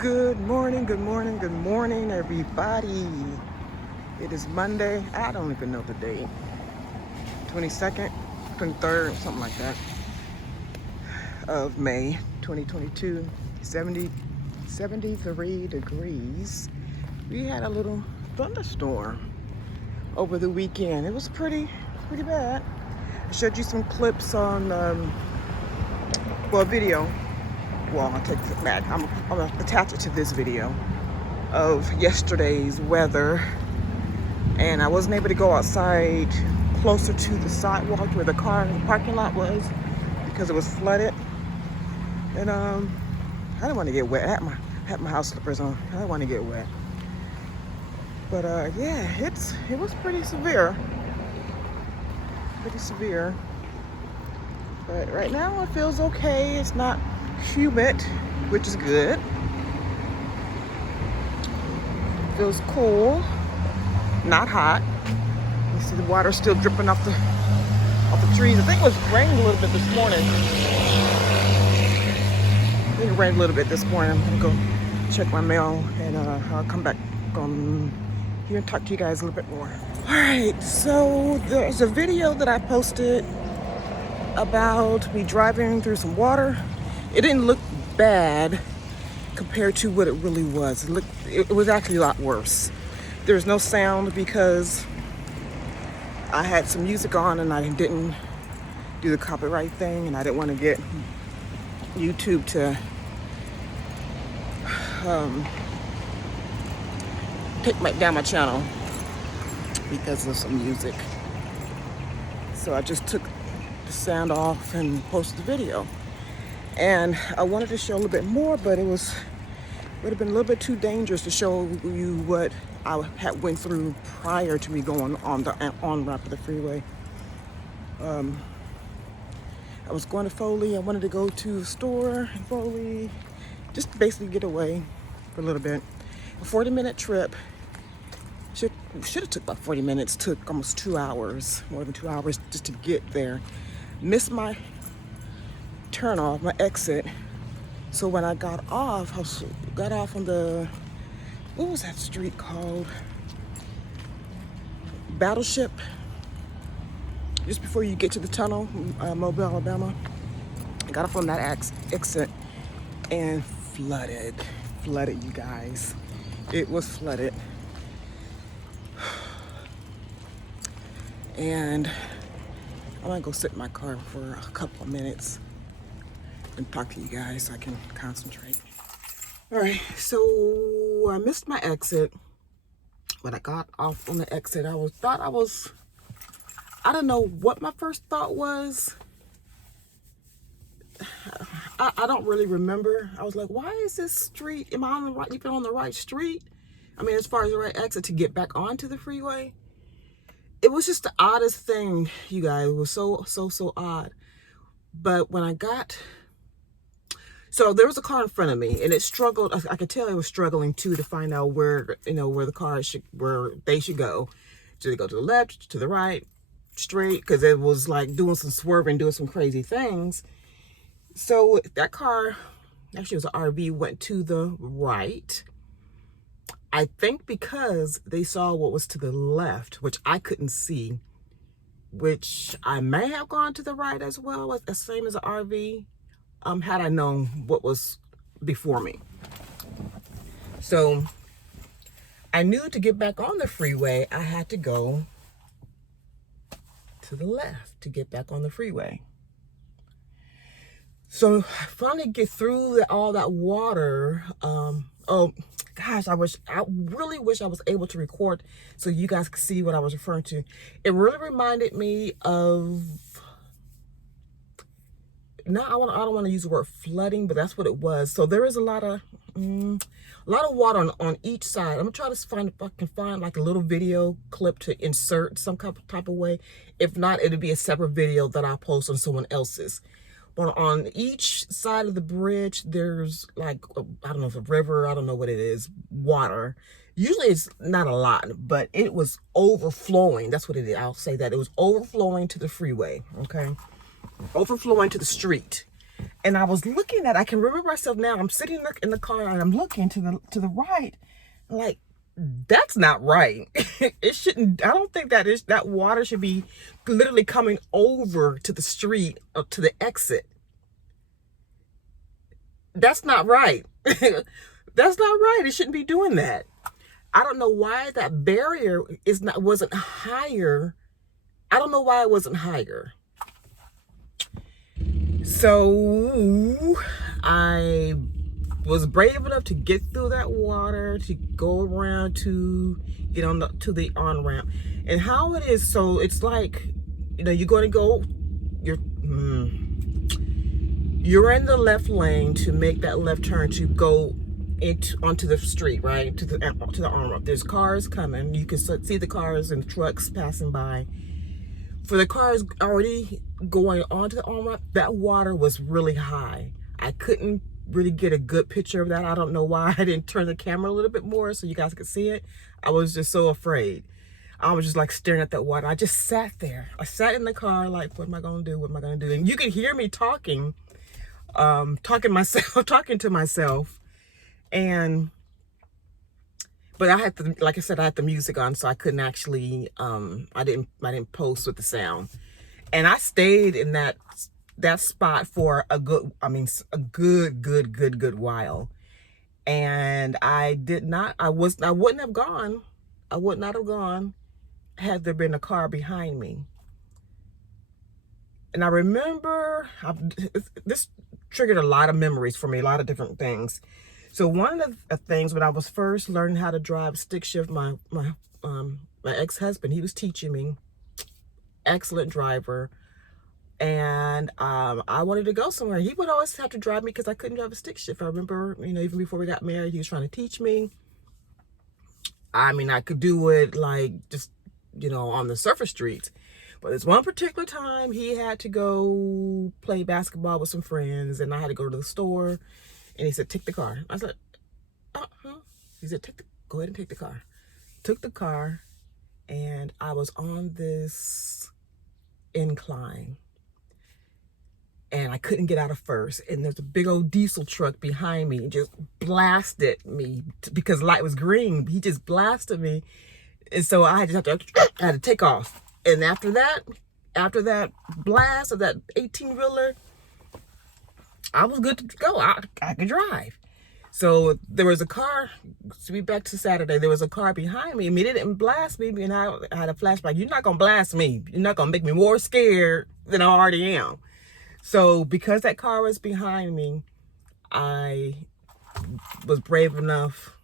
Good morning, good morning, good morning, everybody. It is Monday. I don't even know the date. 22nd, 23rd, something like that, of May 2022. 73 degrees. We had a little thunderstorm over the weekend. It was pretty bad. I showed you some clips on, video. Well, I'll take it back. I'm gonna attach it to this video of yesterday's weather, and I wasn't able to go outside closer to the sidewalk where the parking lot was because it was flooded. And I didn't want to get wet. I had my house slippers on. I didn't want to get wet. But yeah, it was pretty severe. But right now it feels okay. It's not humid, which is good. Feels cool, not hot. You see the water still dripping off the trees. I think it was raining a little bit this morning. I think it rained a little bit this morning. I'm gonna go check my mail, and I'll come back here and talk to you guys a little bit more. All right, so there's a video that I posted about me driving through some water. It didn't look bad compared to what it really was. It was actually a lot worse. There's no sound because I had some music on and I didn't do the copyright thing, and I didn't want to get YouTube to take down my channel because of some music. So I just took the sound off and posted the video. And I wanted to show a little bit more, but it would have been a little bit too dangerous to show you what I had went through prior to me going on the on-ramp of the freeway. I was going to Foley. I wanted to go to a store in Foley, just to basically get away for a little bit. A 40-minute trip. Should have took about 40 minutes. Took almost 2 hours, more than 2 hours just to get there. Missed my turn off, my exit. So when I got off, got off on the, what was that street called? Battleship. Just before you get to the tunnel, Mobile, Alabama. I got off on that exit and flooded, you guys. It was flooded. And I'm gonna go sit in my car for a couple of minutes and talk to you guys so I can concentrate. All right, so I missed my exit. When I got off on the exit, I don't know what my first thought was. I don't really remember. I was like, why is this street, am I even on the right street? I mean, as far as the right exit to get back onto the freeway. It was just the oddest thing, you guys. It was so odd. But when I got, so there was a car in front of me, and it struggled. I could tell it was struggling too to find out where the car where they should go. Should they go to the left, to the right, straight? Because it was like doing some swerving, doing some crazy things. So that car, actually it was an RV, went to the right. I think because they saw what was to the left, which I couldn't see, which I may have gone to the right as well, the same as an RV, had I known what was before me. So I knew to get back on the freeway, I had to go to the left to get back on the freeway. So I finally get through all that water. Oh gosh, I really wish I was able to record so you guys could see what I was referring to. It really reminded me of, I don't want to use the word flooding, but that's what it was. So there is a lot of water on each side. I'm gonna try to find if I can find like a little video clip to insert some type of way. If not, it'll be a separate video that I'll post on someone else's. But on each side of the bridge, there's like, I don't know if it's a river, I don't know what it is, water. Usually it's not a lot, but it was overflowing. That's what it is. I'll say that. It was overflowing to the freeway, okay? Overflowing to the street. And I was looking at, I can remember myself now, I'm sitting in the car and I'm looking to the right, like, that's not right. It shouldn't, I don't think that water should be literally coming over to the street or to the exit. That's not right. That's not right. It shouldn't be doing that. I don't know why that barrier wasn't higher. I don't know why it wasn't higher. So I was brave enough to get through that water, to go around to get to the on ramp. And how it is, so it's like, you're going to go, you're in the left lane to make that left turn to go onto the street, right? To the on ramp. There's cars coming. You can see the cars and trucks passing by. For the cars already going onto the on ramp, that water was really high. I couldn't really get a good picture of that. I don't know why I didn't turn the camera a little bit more so you guys could see it. I was just so afraid. I was just like staring at that water. I just sat there. I sat in the car like, what am I gonna do? What am I gonna do? And you could hear me talking to myself. But I had to, like I said, I had the music on, so I couldn't actually, I didn't post with the sound. And I stayed in that spot for a good while. And I wouldn't have gone. I would not have gone had there been a car behind me. And I remember, this triggered a lot of memories for me, a lot of different things. So one of the things when I was first learning how to drive stick shift, my ex-husband, he was teaching me, excellent driver. And I wanted to go somewhere. He would always have to drive me because I couldn't drive a stick shift. I remember, even before we got married, he was trying to teach me. I mean, I could do it like just, on the surface streets. But this one particular time, he had to go play basketball with some friends, and I had to go to the store. And he said, take the car. I said, He said, go ahead and take the car. Took the car, and I was on this incline. And I couldn't get out of first. And there's a big old diesel truck behind me. It just blasted me because light was green. He just blasted me. And so I had to take off. And after that blast of that 18-wheeler, I was good to go. I could drive. So there was a car, to be back to Saturday, there was a car behind me. I mean, it didn't blast me, and I had a flashback. You're not going to blast me. You're not going to make me more scared than I already am. So because that car was behind me, I was brave enough.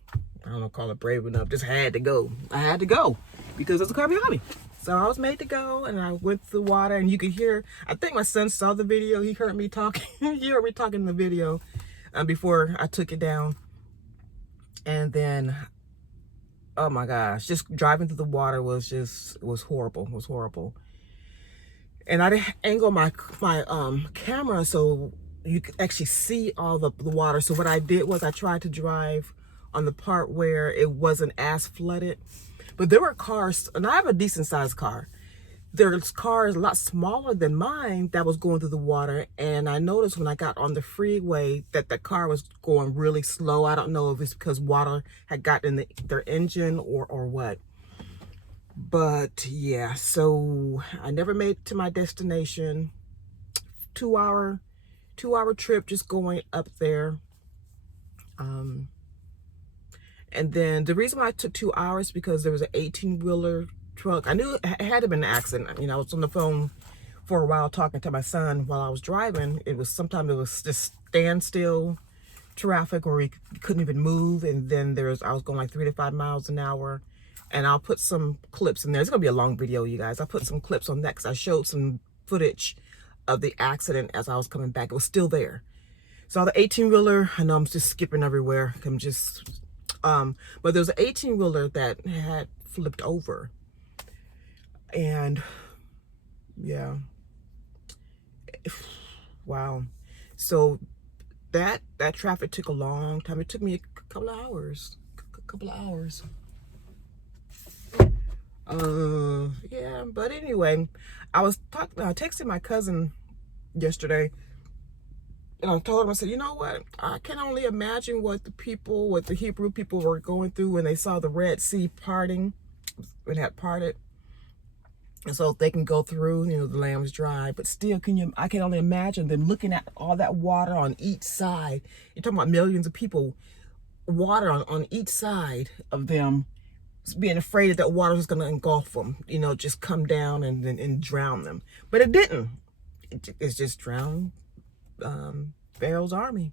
I don't know, call it brave enough. Just had to go. I had to go because there's a car behind me. So I was made to go, and I went through the water, and you could hear, I think my son saw the video. He heard me talking. He heard me talking in the video before I took it down. And then, oh my gosh, just driving through the water was horrible. It was horrible. And I didn't angle my camera so you could actually see all the water. So what I did was I tried to drive on the part where it wasn't as flooded. But there were cars, and I have a decent sized car. There's cars a lot smaller than mine that was going through the water. And I noticed when I got on the freeway that the car was going really slow. I don't know if it's because water had gotten in their engine or what. But yeah, so I never made it to my destination. 2-hour trip just going up there. And then the reason why I took 2 hours because there was an 18-wheeler truck. I knew it had to be an accident. I was on the phone for a while talking to my son while I was driving. Sometimes it was just standstill traffic where we couldn't even move. And then I was going like 3 to 5 miles an hour. And I'll put some clips in there. It's going to be a long video, you guys. I put some clips on that because I showed some footage of the accident as I was coming back. It was still there. So the 18-wheeler, I know I'm just skipping everywhere. But there's an 18-wheeler that had flipped over. And yeah. Wow. So that traffic took a long time. It took me a couple of hours. Yeah, but anyway, I was texting my cousin yesterday, And I told him, I said, you know what? I can only imagine what the Hebrew people were going through when they saw the Red Sea parting, when it had parted. And so they can go through, the land was dry, but still, I can only imagine them looking at all that water on each side. You're talking about millions of people, water on each side of them, being afraid that water was going to engulf them, just come down and drown them. But it didn't. It's just drowned Pharaoh's army.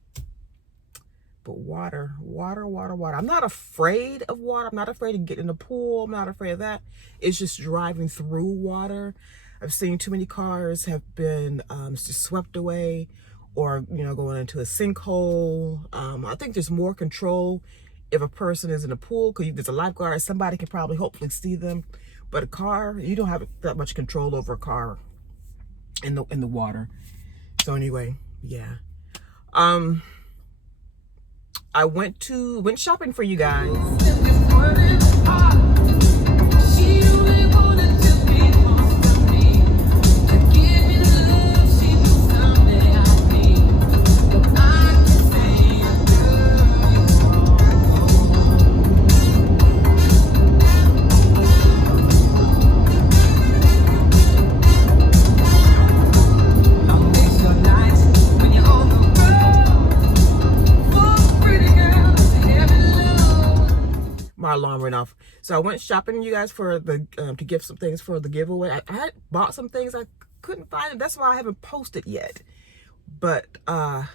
But water. I'm not afraid of water. I'm not afraid of getting in the pool. I'm not afraid of that. It's just driving through water. I've seen too many cars have been just swept away, or going into a sinkhole. I think there's more control if a person is in a pool, because there's a lifeguard. Somebody can probably hopefully see them. But a car, you don't have that much control over a car in the water. So anyway, yeah. I went shopping for you guys. My alarm went off. So I went shopping, you guys, for the to give some things for the giveaway. I had bought some things, I couldn't find it. That's why I haven't posted yet. But I've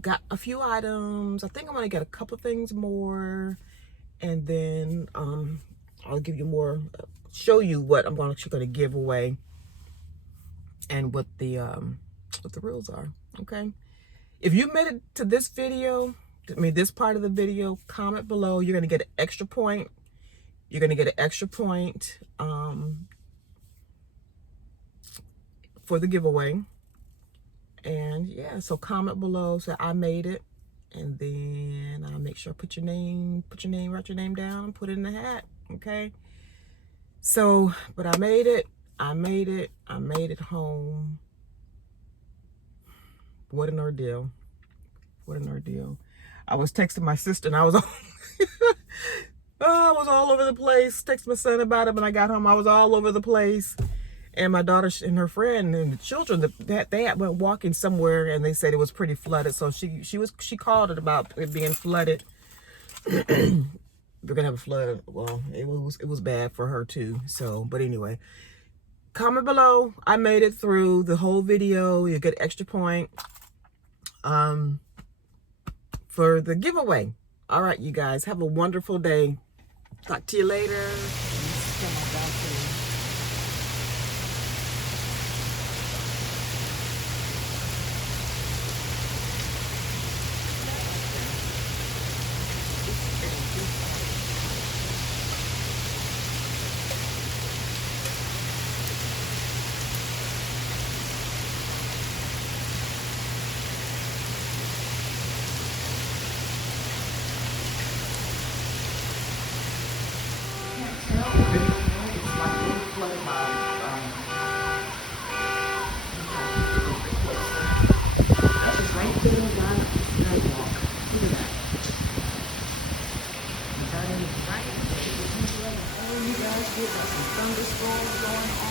got a few items. I think I'm gonna get a couple things more, and then I'll give you more, show you what I'm actually gonna give away, and what the rules are. Okay. If you made it to this video, this part of the video, comment below. You're going to get an extra point. You're going to get an extra point for the giveaway. And yeah, so comment below, say I made it. And then I'll make sure put your name, write your name down, put it in the hat. Okay. So, but I made it home. What an ordeal. I was texting my sister, and I was all over the place. Texted my son about it when I got home. I was all over the place. And my daughter and her friend and the children, they went walking somewhere, and they said it was pretty flooded. So she called it about it being flooded. We're gonna have a flood. Well, it was bad for her too. So, but anyway, comment below. I made it through the whole video. You get an extra point. For the giveaway. All right, you guys, have a wonderful day. Talk to you later. Thunderstorms going on.